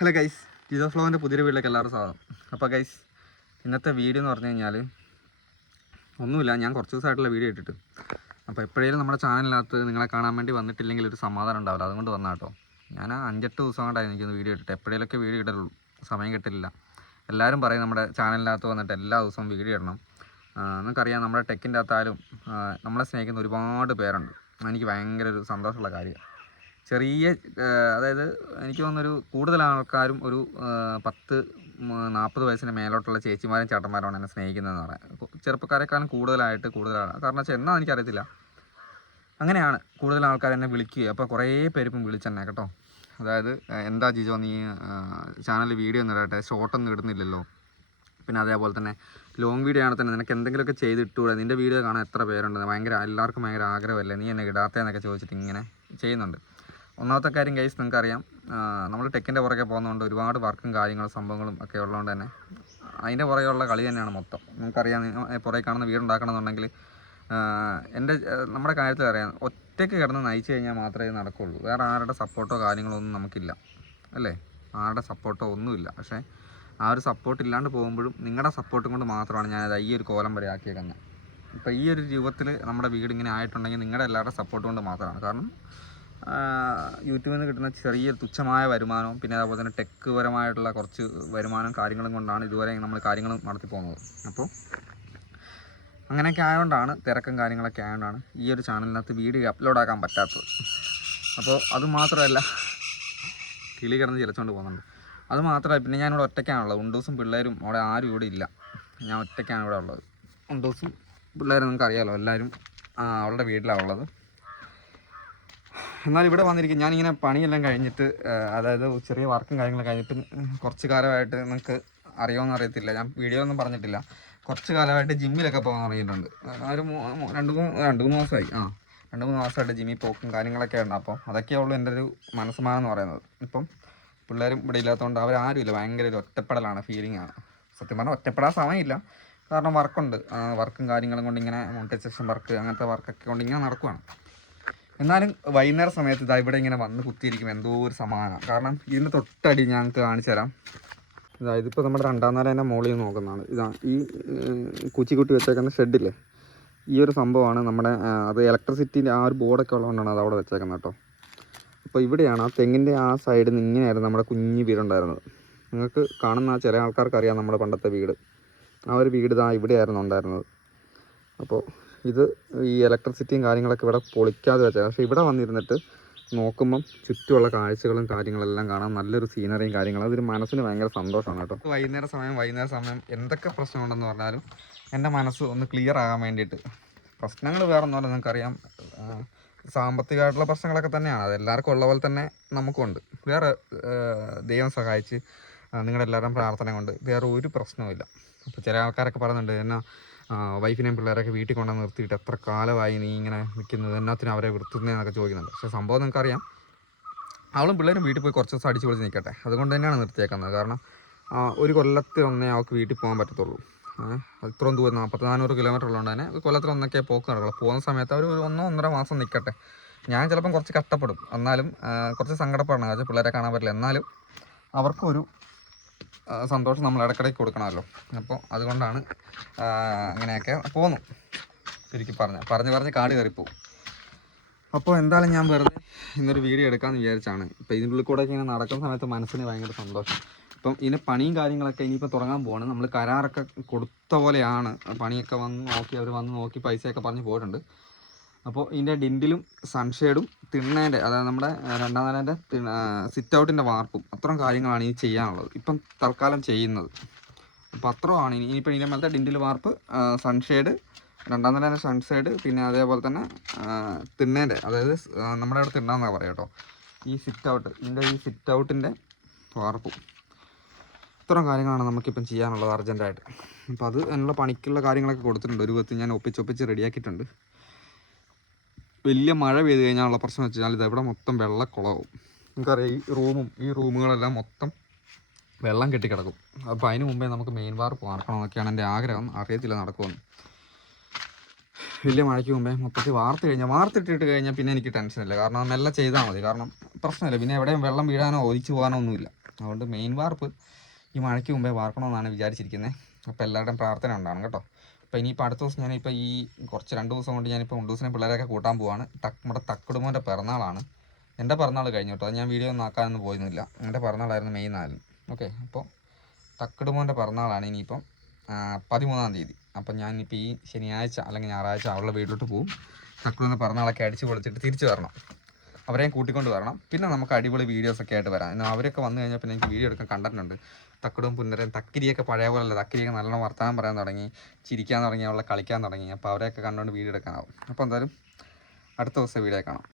Hello guys Jijo ഫ്ലോവിന്റെ പുതിയൊരു വീട്ടിലേക്ക് എല്ലാവരും സ്വാഗതം. അപ്പോൾ ഗൈസ് ഇന്നത്തെ വീഡിയോ എന്ന് പറഞ്ഞു കഴിഞ്ഞാൽ ഒന്നുമില്ല ഞാൻ കുറച്ച് ദിവസമായിട്ടുള്ള വീഡിയോ ഇട്ടിട്ട്. അപ്പോൾ എപ്പോഴേലും നമ്മുടെ ചാനലിനകത്ത് നിങ്ങളെ കാണാൻ വേണ്ടി വന്നിട്ടില്ലെങ്കിൽ ഒരു സമാധാനം ഉണ്ടാവില്ല. അതുകൊണ്ട് വന്നാൽ കേട്ടോ ഞാൻ അഞ്ചെട്ട് ദിവസം കൊണ്ടായിരുന്നു എനിക്കൊന്ന് വീഡിയോ ഇട്ടിട്ട്. എപ്പോഴേലൊക്കെ വീഡിയോ ഇടലുള്ളൂ. സമയം കിട്ടില്ല. എല്ലാവരും പറയും നമ്മുടെ ചാനലിനകത്ത് വന്നിട്ട് എല്ലാ ദിവസവും വീഡിയോ ഇടണം. നിങ്ങൾക്കറിയാം നമ്മുടെ ടെക്കിന്റെ അകത്തായാലും നമ്മളെ സ്നേഹിക്കുന്ന ഒരുപാട് പേരുണ്ട്. എനിക്ക് ഭയങ്കര ഒരു സന്തോഷമുള്ള കാര്യമാണ്. ചെറിയ അതായത് എനിക്ക് തോന്നുന്നൊരു കൂടുതൽ ആൾക്കാരും ഒരു പത്ത് നാൽപ്പത് വയസ്സിന് മേലോട്ടുള്ള ചേച്ചിമാരും ചേട്ടന്മാരുമാണ് എന്നെ സ്നേഹിക്കുന്നതെന്ന് പറയാം. ചെറുപ്പക്കാരെക്കാളും കൂടുതലായിട്ട് കൂടുതലാണ്. കാരണം വെച്ചാൽ എന്നാ എനിക്കറിയത്തില്ല. അങ്ങനെയാണ് കൂടുതൽ ആൾക്കാർ എന്നെ വിളിക്കുക. അപ്പോൾ കുറേ പേരിപ്പം വിളിച്ചെന്നെ കേട്ടോ. അതായത് എന്താ ജിജോ നീ ചാനലിൽ വീഡിയോ ഒന്നും ഇടട്ടെ ഷോർട്ടൊന്നും ഇടുന്നില്ലല്ലോ. പിന്നെ അതേപോലെ തന്നെ ലോങ് വീഡിയോ ആണെങ്കിൽ തന്നെ നിനക്ക് എന്തെങ്കിലുമൊക്കെ ചെയ്തിട്ടൂടെ? നിന്റെ വീഡിയോ കാണാൻ എത്ര പേരുണ്ട്? ഭയങ്കര എല്ലാവർക്കും ഭയങ്കര ആഗ്രഹമല്ലേ? നീ എന്നെ ഇടാത്തതെന്നൊക്കെ ചോദിച്ചിട്ട് ഇങ്ങനെ ചെയ്യുന്നുണ്ട്. ഒന്നാമത്തെ കാര്യം കൈസ് നിങ്ങൾക്കറിയാം. നമ്മൾ ടെക്കിന്റെ പുറകെ പോകുന്നതുകൊണ്ട് ഒരുപാട് വർക്കും കാര്യങ്ങളും സംഭവങ്ങളും ഒക്കെ ഉള്ളതുകൊണ്ട് തന്നെ അതിന്റെ പുറകെയുള്ള കളി തന്നെയാണ് മൊത്തം. നിങ്ങൾക്കറിയാം നിങ്ങൾ പുറകെ കാണുന്ന വീടുണ്ടാക്കണമെന്നുണ്ടെങ്കിൽ എന്റെ നമ്മുടെ കാര്യത്തിൽ അറിയാം ഒറ്റയ്ക്ക് കിടന്ന് നയിച്ചു കഴിഞ്ഞാൽ മാത്രമേ ഇത് നടക്കുള്ളൂ. വേറെ ആരുടെ സപ്പോർട്ടോ കാര്യങ്ങളോ ഒന്നും നമുക്കില്ല. അല്ലേ? ആരുടെ സപ്പോർട്ടോ ഒന്നുമില്ല. പക്ഷേ ആ ഒരു സപ്പോർട്ട് ഇല്ലാണ്ട് പോകുമ്പോഴും നിങ്ങളുടെ സപ്പോർട്ടും കൊണ്ട് മാത്രമാണ് ഞാനത് ഈ ഒരു കോലം വരെ ആക്കിയേക്കുന്നത്. ഇപ്പോൾ ഈ ഒരു രൂപത്തിൽ നമ്മുടെ വീട് ഇങ്ങനെ ആയിട്ടുണ്ടെങ്കിൽ നിങ്ങളുടെ എല്ലാവരുടെ സപ്പോർട്ട് കൊണ്ട് മാത്രമാണ്. കാരണം യൂട്യൂബിൽ നിന്ന് കിട്ടുന്ന ചെറിയ തുച്ഛമായ വരുമാനവും പിന്നെ അതുപോലെ തന്നെ ടെക്ക് പരമായിട്ടുള്ള കുറച്ച് വരുമാനം കാര്യങ്ങളും കൊണ്ടാണ് ഇതുവരെ നമ്മൾ കാര്യങ്ങൾ നടത്തി പോകുന്നത്. അപ്പോൾ അങ്ങനെയൊക്കെ ആയതുകൊണ്ടാണ് തിരക്കും കാര്യങ്ങളൊക്കെ ആയതുകൊണ്ടാണ് ഈ ഒരു ചാനലിനകത്ത് വീഡിയോ അപ്ലോഡ് ആക്കാൻ പറ്റാത്തത്. അപ്പോൾ അത് മാത്രമല്ല കിളി കിടന്ന് ചിലച്ചുകൊണ്ട് പോകുന്നുണ്ട്. അത് മാത്രമല്ല പിന്നെ ഞാനിവിടെ ഒറ്റയ്ക്കാണുള്ളത് ഉണ്ടൂസും പിള്ളേരും അവിടെ ആരും ഇവിടെ ഇല്ല. ഞാൻ ഒറ്റയ്ക്കാണ് ഇവിടെ ഉള്ളത്. ഉണ്ടൂസും പിള്ളേരും നിങ്ങൾക്ക് അറിയാമല്ലോ എല്ലാവരും അവളുടെ വീട്ടിലാണ് ഉള്ളത്. എന്നാൽ ഇവിടെ വന്നിരിക്കും ഞാനിങ്ങനെ പണിയെല്ലാം കഴിഞ്ഞിട്ട് അതായത് ചെറിയ വർക്കും കാര്യങ്ങളും കഴിഞ്ഞിട്ട് കുറച്ച് കാലമായിട്ട് നിങ്ങൾക്ക് അറിയുമെന്ന് അറിയത്തില്ല. ഞാൻ വീഡിയോ ഒന്നും പറഞ്ഞിട്ടില്ല. കുറച്ച് കാലമായിട്ട് ജിമ്മിലൊക്കെ പോകാൻ തുടങ്ങിയിട്ടുണ്ട്. ഒരു രണ്ട് മൂന്ന് രണ്ട് മൂന്ന് മാസമായി ആ രണ്ട് മൂന്ന് മാസമായിട്ട് ജിമ്മിൽ പോക്കും കാര്യങ്ങളൊക്കെ ഉണ്ട്. അപ്പോൾ അതൊക്കെയുള്ളൂ എന്റെ ഒരു മനസ്സമാനം എന്ന് പറയുന്നത്. ഇപ്പം പിള്ളേരും ഇവിടെ ഇല്ലാത്തതുകൊണ്ട് അവരാരുമില്ല ഭയങ്കര ഒരു ഒറ്റപ്പെടലാണ് ഫീലിംഗ് ആണ്. സത്യം പറഞ്ഞാൽ ഒറ്റപ്പെടാൻ സമയമില്ല. കാരണം വർക്കുണ്ട് വർക്കും കാര്യങ്ങളും കൊണ്ട് ഇങ്ങനെ മോണിറ്റൈസേഷൻ വർക്ക് അങ്ങനത്തെ വർക്കൊക്കെ കൊണ്ട് ഇങ്ങനെ നടക്കുവാണ്. എന്നാലും വൈകുന്നേര സമയത്ത് ഇതാ ഇവിടെ ഇങ്ങനെ വന്ന് കുത്തിയിരിക്കും എന്തോ ഒരു സമാധാനം. കാരണം ഇതിന്റെ തൊട്ടടി ഞങ്ങൾക്ക് കാണിച്ചു തരാം. ഇതാ ഇതിപ്പോൾ നമ്മുടെ രണ്ടാം നേരം മുകളിൽ നിന്ന് നോക്കുന്നതാണ്. ഇതാ ഈ കുച്ചിക്കുട്ടി വെച്ചേക്കുന്ന ഷെഡില്ലേ ഈ ഒരു സംഭവമാണ് നമ്മുടെ അത് ഇലക്ട്രിസിറ്റിന്റെ ആ ഒരു ബോർഡൊക്കെ ഉള്ളതുകൊണ്ടാണ് അത് അവിടെ വെച്ചേക്കുന്നത് കേട്ടോ. അപ്പോൾ ഇവിടെയാണ് ആ തെങ്ങിന്റെ ആ സൈഡിൽ നിന്ന് ഇങ്ങനെയായിരുന്നു നമ്മുടെ കുഞ്ഞു വീടുണ്ടായിരുന്നത്. നിങ്ങൾക്ക് കാണുന്ന ചില ആൾക്കാർക്ക് അറിയാം നമ്മുടെ പണ്ടത്തെ വീട്. ആ ഒരു വീട് ഇതാ ഇവിടെയായിരുന്നു ഉണ്ടായിരുന്നത്. അപ്പോൾ ഇത് ഈ ഇലക്ട്രിസിറ്റിയും കാര്യങ്ങളൊക്കെ ഇവിടെ പൊളിക്കാതെ വെച്ചാൽ പക്ഷേ ഇവിടെ വന്നിരുന്നിട്ട് നോക്കുമ്പം ചുറ്റുമുള്ള കാഴ്ചകളും കാര്യങ്ങളെല്ലാം കാണാം നല്ലൊരു സീനറിയും കാര്യങ്ങളും. അതൊരു മനസ്സിന് ഭയങ്കര സന്തോഷമാണ് കേട്ടോ. വൈകുന്നേര സമയം വൈകുന്നേര സമയം എന്തൊക്കെ പ്രശ്നമുണ്ടെന്ന് പറഞ്ഞാലും എന്റെ മനസ്സ് ഒന്ന് ക്ലിയർ ആകാൻ വേണ്ടിയിട്ട്. പ്രശ്നങ്ങൾ വേറെ ഒന്നുമല്ല നിങ്ങൾക്കറിയാം സാമ്പത്തികമായിട്ടുള്ള പ്രശ്നങ്ങളൊക്കെ തന്നെയാണ്. അത് എല്ലാവർക്കും ഉള്ള പോലെ തന്നെ നമുക്കുണ്ട്. വേറെ ദൈവം സഹായിച്ച് നിങ്ങളുടെ എല്ലാവരും പ്രാർത്ഥന കൊണ്ട് വേറെ ഒരു പ്രശ്നവുമില്ല. അപ്പോൾ ചില ആൾക്കാരൊക്കെ പറയുന്നുണ്ട് എന്നാ വൈഫിനെയും പിള്ളേരൊക്കെ വീട്ടിൽ കൊണ്ടു നിർത്തിയിട്ട് എത്ര കാലമായി നീ ഇങ്ങനെ നിൽക്കുന്നത്? എന്നാത്തിനും അവരെ നിർത്തുന്നതെന്നൊക്കെ ചോദിക്കുന്നുണ്ട്. പക്ഷേ സംഭവം നിങ്ങൾക്കറിയാം. അവളും പിള്ളേരും വീട്ടിൽ പോയി കുറച്ച് ദിവസം അടിച്ചു പൊളിച്ച് നിൽക്കട്ടെ. അതുകൊണ്ട് തന്നെയാണ് നിർത്തിയേക്കുന്നത്. കാരണം ഒരു കൊല്ലത്തിൽ ഒന്നേ അവൾക്ക് വീട്ടിൽ പോകാൻ പറ്റത്തുള്ളൂ. ഇത്രയും ദൂരം നാൽപ്പത്തി നാനൂറ് കിലോമീറ്റർ ഉള്ളതുകൊണ്ട് തന്നെ കൊല്ലത്തിൽ ഒന്നൊക്കെ പോക്ക് നടക്കുള്ളൂ പോകുന്ന സമയത്ത് അവർ ഒരു ഒന്നോ ഒന്നര മാസം നിൽക്കട്ടെ. ഞാൻ ചിലപ്പം കുറച്ച് കഷ്ടപ്പെടും. എന്നാലും കുറച്ച് സങ്കടപ്പെടണം. കാരണം പിള്ളേരെ കാണാൻ പറ്റില്ല. എന്നാലും അവർക്കൊരു സന്തോഷം നമ്മൾ ഇടയ്ക്കിടയ്ക്ക് കൊടുക്കണമല്ലോ. അപ്പോൾ അതുകൊണ്ടാണ് അങ്ങനെയൊക്കെ പോന്നു. ശരിക്കും പറഞ്ഞ പറഞ്ഞ് പറഞ്ഞ് കാട് കയറിപ്പോവും. അപ്പോൾ എന്തായാലും ഞാൻ വെറുതെ ഇന്നൊരു വീഡിയോ എടുക്കാമെന്ന് വിചാരിച്ചാണ്. ഇപ്പോൾ ഇതിന്റെ ഉള്ളിൽ കൂടെ ഇങ്ങനെ നടക്കുന്ന സമയത്ത് മനസ്സിന് ഭയങ്കര സന്തോഷം. ഇപ്പം ഇതിന്റെ പണിയും കാര്യങ്ങളൊക്കെ ഇനിയിപ്പോൾ തുടങ്ങാൻ പോകണം നമ്മൾ കരാറൊക്കെ കൊടുത്ത പോലെയാണ് പണിയൊക്കെ വന്ന് നോക്കി അവർ വന്ന് നോക്കി പൈസയൊക്കെ പറഞ്ഞ് പോയിട്ടുണ്ട്. അപ്പോൾ ഇതിന്റെ ഡിൻഡിലും സൺഷെയ്ഡും തിണ്ണേന്റെ അതായത് നമ്മുടെ രണ്ടാം നിലേന്റെ സിറ്റ് ഔട്ടിന്റെ വാർപ്പും അത്രയും കാര്യങ്ങളാണ് ഇനി ചെയ്യാനുള്ളത്. ഇപ്പം തൽക്കാലം ചെയ്യുന്നത്. അപ്പോൾ അത്രയാണ് ഇനി. ഇനിയിപ്പോൾ ഇതിന്റെ മേലത്തെ ഡിൻഡിൽ വാർപ്പ് സൺഷെയ്ഡ് രണ്ടാം നിലേന്റെ സൺഷെയ്ഡ് പിന്നെ അതേപോലെ തന്നെ തിണ്ണേന്റെ അതായത് നമ്മുടെ അവിടെ തിണ്ണാന്നാണ് പറയാം കേട്ടോ. ഈ സിറ്റ് ഔട്ട് ഇതിന്റെ ഈ സിറ്റ് ഔട്ടിന്റെ വാർപ്പും. ഇത്രയും കാര്യങ്ങളാണ് നമുക്കിപ്പം ചെയ്യാനുള്ളത് അർജന്റായിട്ട് അപ്പോൾ അത് അതിനുള്ള പണിക്കുള്ള കാര്യങ്ങളൊക്കെ കൊടുത്തിട്ടുണ്ട്. ഒരു വിധത്തിൽ ഞാൻ ഒപ്പിച്ച് ഒപ്പിച്ച് റെഡിയാക്കിയിട്ടുണ്ട് വലിയ മഴ പെയ്ത് കഴിഞ്ഞാലുള്ള പ്രശ്നം വെച്ച് കഴിഞ്ഞാൽ ഇതെവിടെ മൊത്തം വെള്ളക്കുളവും. നമുക്കറിയാം ഈ റൂമും ഈ റൂമുകളെല്ലാം മൊത്തം വെള്ളം കെട്ടിക്കിടക്കും. അപ്പോൾ അതിന് മുമ്പേ നമുക്ക് മെയിൻ വാർ വാർക്കണമെന്നൊക്കെയാണ് എന്റെ ആഗ്രഹം. അറിയത്തില്ല നടക്കുമെന്ന്. വലിയ മഴയ്ക്ക് മുമ്പേ മൊത്തത്തിൽ വാർത്ത് കഴിഞ്ഞാൽ വാർത്തിട്ടിട്ട് കഴിഞ്ഞാൽ പിന്നെ എനിക്ക് ടെൻഷനില്ല കാരണം മെല്ലെ ചെയ്താൽ മതി. കാരണം പ്രശ്നമില്ല. പിന്നെ എവിടെയും വെള്ളം വീഴാനോ ഒഴിച്ചു പോകാനോ ഒന്നുമില്ല. അതുകൊണ്ട് മെയിൻ വാർപ്പ് ഈ മഴയ്ക്ക് മുമ്പേ വാർക്കണമെന്നാണ് വിചാരിച്ചിരിക്കുന്നത് അപ്പോൾ എല്ലാവരുടെയും പ്രാർത്ഥന ഉണ്ടാണ് കേട്ടോ. അപ്പോൾ ഇനിയിപ്പോൾ അടുത്ത ദിവസം ഞാനിപ്പോൾ ഈ കുറച്ച് രണ്ട് ദിവസം കൊണ്ട് ഞാനിപ്പോൾ ഉണ്ടൂസിനെ പിള്ളേരെയൊക്കെ കൂട്ടാൻ പോവാണ്. തക് നമ്മുടെ തക്കുടുമോന്റെ പിറന്നാളാണ്. എന്റെ പിറന്നാൾ കഴിഞ്ഞു കേട്ടോ അത് ഞാൻ വീഡിയോ ഒന്നും ആക്കാനൊന്നും പോയിരുന്നില്ല. എന്റെ പിറന്നാളായിരുന്നു മെയ് നാലിന്. ഓക്കെ അപ്പോൾ തക്കുടുമോന്റെ പിറന്നാളാണ് ഇനിയിപ്പം പതിമൂന്നാം തീയതി. അപ്പം ഞാനിപ്പോൾ ഈ ശനിയാഴ്ച അല്ലെങ്കിൽ ഞായറാഴ്ച അവളുടെ വീട്ടിലോട്ട് പോകും തക്കുടുന്ന പിറന്നാളൊക്കെ അടിച്ച് പൊളിച്ചിട്ട് തിരിച്ചു വരണം. അവരെയും കൂട്ടിക്കൊണ്ട് വരണം. പിന്നെ നമുക്ക് അടിപൊളി വീഡിയോസ് ഒക്കെ ആയിട്ട് വരാം. എന്നാൽ അവരൊക്കെ വന്നു കഴിഞ്ഞാൽ പിന്നെ എനിക്ക് വീഡിയോ എടുക്കാൻ കണ്ടന്റ് ഉണ്ട് തക്കടും പുന്നരയും തക്കിരിയൊക്കെ പഴയ പോലെ അല്ല തക്കിരിയൊക്കെ നല്ലോണം വർത്തമാനം പറയാൻ തുടങ്ങി ചിരിക്കാൻ തുടങ്ങി അവളെ കളിക്കാൻ തുടങ്ങി. അപ്പോൾ അവരെയൊക്കെ കണ്ടുകൊണ്ട് വീഡിയോ എടുക്കാനാവും. അപ്പോൾ എന്തായാലും അടുത്ത ദിവസം വീഡിയോ കാണാം.